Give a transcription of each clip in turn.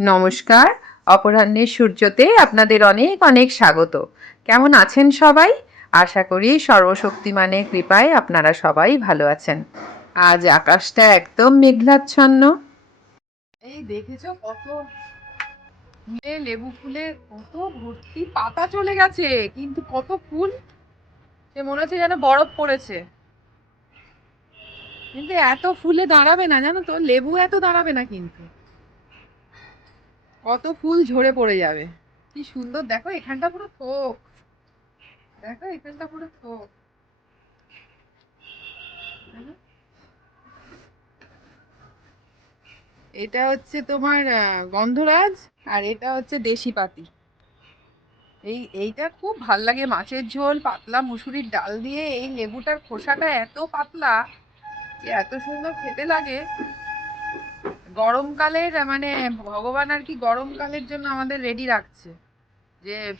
নমস্কার অপরাহ্নের সূর্যতে আপনাদের অনেক অনেক স্বাগত। কেমন আছেন সবাই? আশা করি সর্বশক্তিমানের কৃপায় আপনারা সবাই ভালো আছেন। আজ আকাশটা একদম মেঘলাচ্ছন্ন। এই দেখেছ কত লেবু ফুলে, কত ভর্তি পাতা চলে গেছে, কিন্তু কত ফুল সে মনে হচ্ছে যেন বরফ পড়েছে। কিন্তু এত ফুলে দাঁড়াবে না, জানো তো? লেবু এত দাঁড়াবে না কিন্তু। কত ফুল ঝরে পড়ে যাবে। কি সুন্দর, দেখো এখানটা পুরো থোক। দেখো এখানটা পুরো থোক। এটা হচ্ছে তোমার গন্ধরাজ আর এটা হচ্ছে দেশি পাতি এই, এইটা খুব ভালো লাগে মাছের ঝোল, পাতলা মুসুরির ডাল দিয়ে। এই লেবুটার খোসাটা এত পাতলা যে এত সুন্দর খেতে লাগে। গরমকালের মানে ভগবান আর কি গরমকালের জন্য আমাদের রেডি রাখছে। যে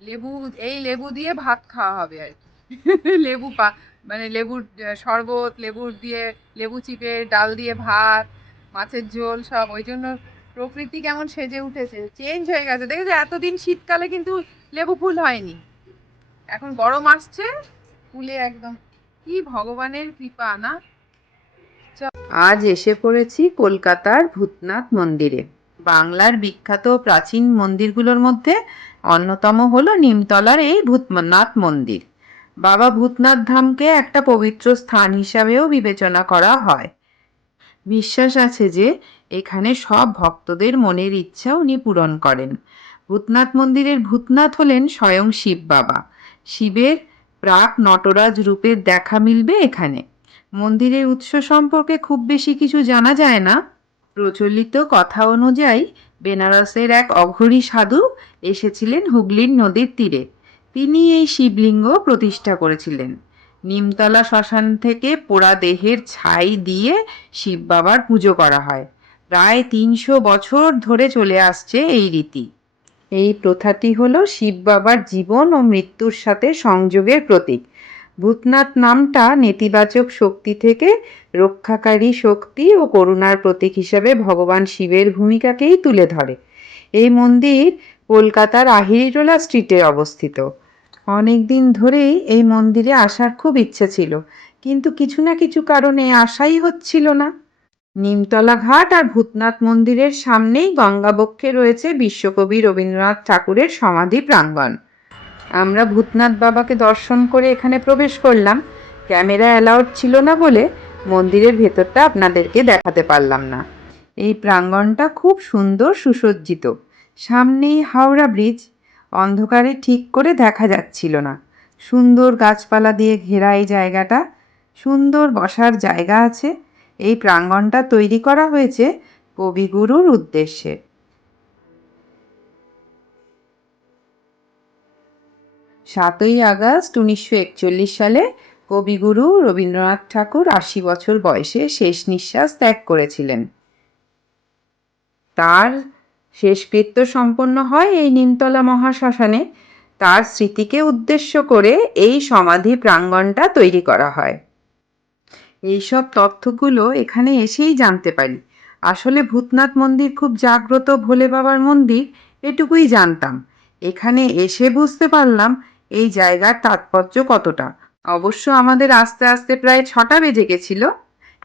লেবু, এই লেবু দিয়ে ভাত খাওয়া হবে আর কি। লেবু পা মানে লেবুর শরবত, লেবুর দিয়ে, লেবু চিপে, ডাল দিয়ে ভাত, মাছের ঝোল সব। ওই জন্য প্রকৃতি কেমন সেজে উঠেছে। চেঞ্জ হয়ে গেছে। দেখেছ, এতদিন শীতকালে কিন্তু লেবু ফুল হয়নি। এখন গরম আসছে, ফুলে একদম। কি ভগবানের কৃপা না? আজ এসে পড়েছি কলকাতার ভূতনাথ মন্দিরে। বাংলার বিখ্যাত প্রাচীন মন্দিরগুলোর মধ্যে অন্যতম হলো নিমতলার এই ভূতনাথ মন্দির। বাবা ভূতনাথ ধামকে একটা পবিত্র স্থান হিসাবেও বিবেচনা করা হয়। বিশ্বাস আছে যে, এখানে সব ভক্তদের মনের ইচ্ছা উনি পূরণ করেন। ভূতনাথ মন্দিরের ভূতনাথ হলেন স্বয়ং শিব বাবা। শিবের প্রাক নটরাজ রূপের দেখা মিলবে এখানে। মন্দিরের উৎস সম্পর্কে খুব বেশি কিছু জানা যায় না। প্রচলিত কথা অনুযায়ী, বেনারসের এক অঘরী সাধু এসেছিলেন হুগলির নদীর তীরে। তিনি এই শিবলিঙ্গ প্রতিষ্ঠা করেছিলেন। নিমতলা শ্মশান থেকে পোড়া দেহের ছাই দিয়ে শিব বাবার পুজো করা হয়। প্রায় তিনশো বছর ধরে চলে আসছে এই রীতি। এই প্রথাটি হলো শিব বাবার জীবন ও মৃত্যুর সাথে সংযোগের প্রতীক। ভূতনাথ নামটা নেতিবাচক শক্তি থেকে রক্ষাকারী শক্তি ও করুণার প্রতীক হিসাবে ভগবান শিবের ভূমিকাকেই তুলে ধরে। এই মন্দির কলকাতার আহিরিটোলা স্ট্রিটে অবস্থিত। অনেক দিন ধরেই এই মন্দিরে আসার খুব ইচ্ছে ছিল, কিন্তু কিছু না কিছু কারণে আসাই হচ্ছিল না। নিমতলা ঘাট আর ভূতনাথ মন্দিরের সামনেই গঙ্গাবক্ষে রয়েছে বিশ্বকবি রবীন্দ্রনাথ ঠাকুরের সমাধি প্রাঙ্গণ। আমরা ভূতনাথ বাবাকে দর্শন করে এখানে প্রবেশ করলাম। ক্যামেরা অ্যালাউড ছিল না বলে মন্দিরের ভেতরটা আপনাদেরকে দেখাতে পারলাম না। এই প্রাঙ্গণটা খুব সুন্দর সুসজ্জিত। সামনেই হাওড়া ব্রিজ। অন্ধকারে ঠিক করে দেখা যাচ্ছিল না। সুন্দর গাছপালা দিয়ে ঘেরা এই জায়গাটা। সুন্দর বসার জায়গা আছে। এই প্রাঙ্গণটা তৈরি করা হয়েছে কবিগুরুর উদ্দেশ্যে। সাতই আগস্ট উনিশশো একচল্লিশ সালে কবিগুরু রবীন্দ্রনাথ ঠাকুর আশি বছর বয়সে শেষ নিঃশ্বাস ত্যাগ করেছিলেন। তার শেষকৃত্য সম্পন্ন হয় এই নিমতলা মহাশ্মশানে। তার স্মৃতিকে উদ্দেশ্য করে এই সমাধি প্রাঙ্গণটা তৈরি করা হয়। এইসব তথ্যগুলো এখানে এসেই জানতে পারি। আসলে ভূতনাথ মন্দির খুব জাগ্রত ভোলে বাবার মন্দির, এটুকুই জানতাম। এখানে এসে বুঝতে পারলাম এই জায়গার তাৎপর্য কতটা? অবশ্য আমাদের আস্তে আস্তে প্রায় ছটা বেজে গেছিল।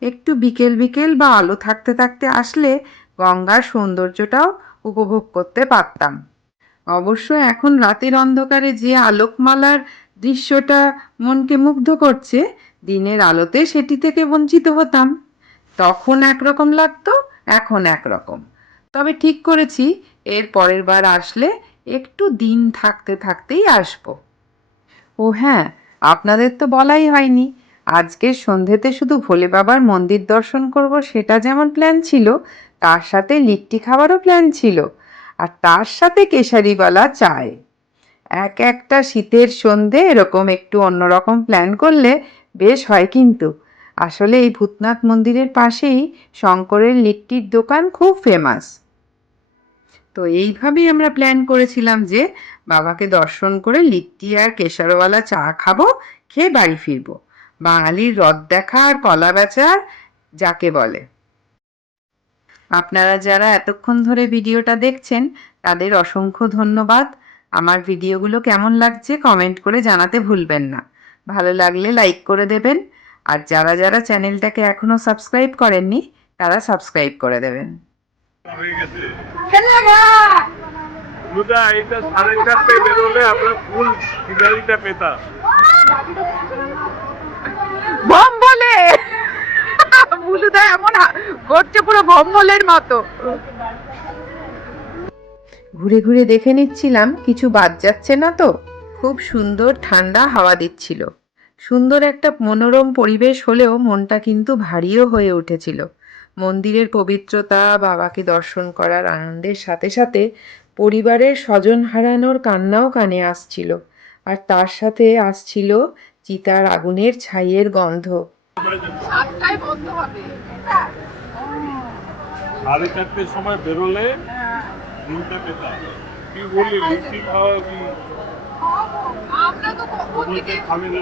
একটু বিকেল বিকেল বা আলো থাকতে থাকতে আসলে গঙ্গার সৌন্দর্যটাও উপভোগ করতে পারতাম। অবশ্য এখন রাতের অন্ধকারে যে আলোকমালার দৃশ্যটা মনকে মুগ্ধ করছে, দিনের আলোতে সেটি থেকে বঞ্চিত হতাম। তখন একরকম লাগতো, এখন একরকম। তবে ঠিক করেছি, এর পরের বার আসলে একটু দিন থাকতে থাকতেই আসব। ও হ্যাঁ আপনাদের তো বলাই হয়নি। আজকের সন্ধেতে শুধু ভোলে বাবার মন্দির দর্শন করব সেটা যেমন প্ল্যান ছিল, তার সাথে লিট্টি খাওয়ারও প্ল্যান ছিল। আর তার সাথে কেশারিওয়ালা চায়। এক একটা শীতের সন্ধে এরকম একটু অন্যরকম প্ল্যান করলে বেশ হয় কিন্তু। আসলে এই ভূতনাথ মন্দিরের পাশেই শঙ্করের লিট্টির দোকান খুব ফেমাস তো এইভাবেই আমরা প্ল্যান করেছিলাম যে বাবাকে দর্শন করে লিট্টি আর কেশরওয়ালা চা খাব, খেয়ে বাড়ি ফিরবো। বাঙালির রথ দেখা আর কলা বেচার যাকে বলে। আপনারা যারা এতক্ষণ ধরে ভিডিওটা দেখছেন, তাদের অসংখ্য ধন্যবাদ। আমার ভিডিওগুলো কেমন লাগছে কমেন্ট করে জানাতে ভুলবেন না। ভালো লাগলে লাইক করে দেবেন। আর যারা যারা চ্যানেলটাকে এখনও সাবস্ক্রাইব করেননি, তারা সাবস্ক্রাইব করে দেবেন। গেছে। সাড়ে চারটে বেরোলে আমরা ফুল সিনারিটা পেতাম। বম বলে বুলুদা এমন করছে পুরো বম্বলের মতো। ঘুরে ঘুরে দেখে নিচ্ছিলাম কিছু বাদ যাচ্ছে না তো? খুব সুন্দর ঠান্ডা হাওয়া দিচ্ছিল। সুন্দর একটা মনোরম পরিবেশ হলেও মনটা কিন্তু ভারীও হয়ে উঠেছিল। মন্দিরের পবিত্রতা বাবাকে দর্শন করার আনন্দের সাথে সাথে পরিবারের স্বজন হারানোর কান্নাও কানে আসছিল। আর তার সাথে আসছিল চিতার আগুনের ছাইয়ের গন্ধ। সাড়ে চারটের সময় বেরোলে পেতাম। কি বললি লুচি খাওয়া কি? খাবে না।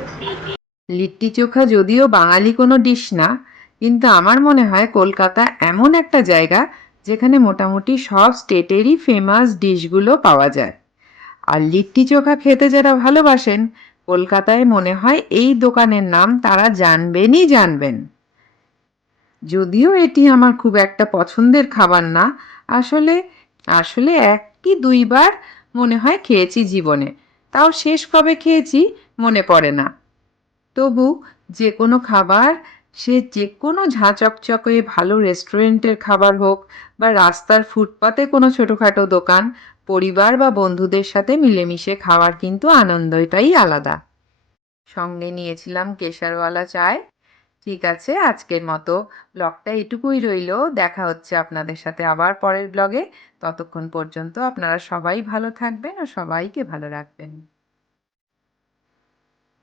লিট্টি চোখা যদিও বাঙালি কোনো ডিশ না, কিন্তু আমার মনে হয় কলকাতা এমন একটা জায়গা যেখানে মোটামুটি সব স্টেটেরই ফেমাস ডিশগুলো পাওয়া যায়। আর লিট্টি চোখা খেতে যারা ভালোবাসেন, কলকাতায় মনে হয় এই দোকানের নাম তারা জানবেনই জানবেন। যদিও এটি আমার খুব একটা পছন্দের খাবার না, আসলে আসলে এক কি দুইবার মনে হয় খেয়েছি জীবনে, তাও শেষ কবে খেয়েছি মনে পড়ে না। তবু যে কোনো খাবার, সে যে কোনো ঝাঁ চকচকে ভালো রেস্টুরেন্টের খাবার হোক বা রাস্তার ফুটপাতে কোনো ছোটোখাটো দোকান, পরিবার বা বন্ধুদের সাথে মিলেমিশে খাওয়ার কিন্তু আনন্দটাই আলাদা। সঙ্গে নিয়েছিলাম কেশরওয়ালা চায়। ঠিক আছে, আজকের মতো ব্লগটা এটুকুই রইল। দেখা হচ্ছে আপনাদের সাথে আবার পরের ব্লগে। ততক্ষণ পর্যন্ত আপনারা সবাই ভালো থাকবেন ও সবাইকে ভালো রাখবেন।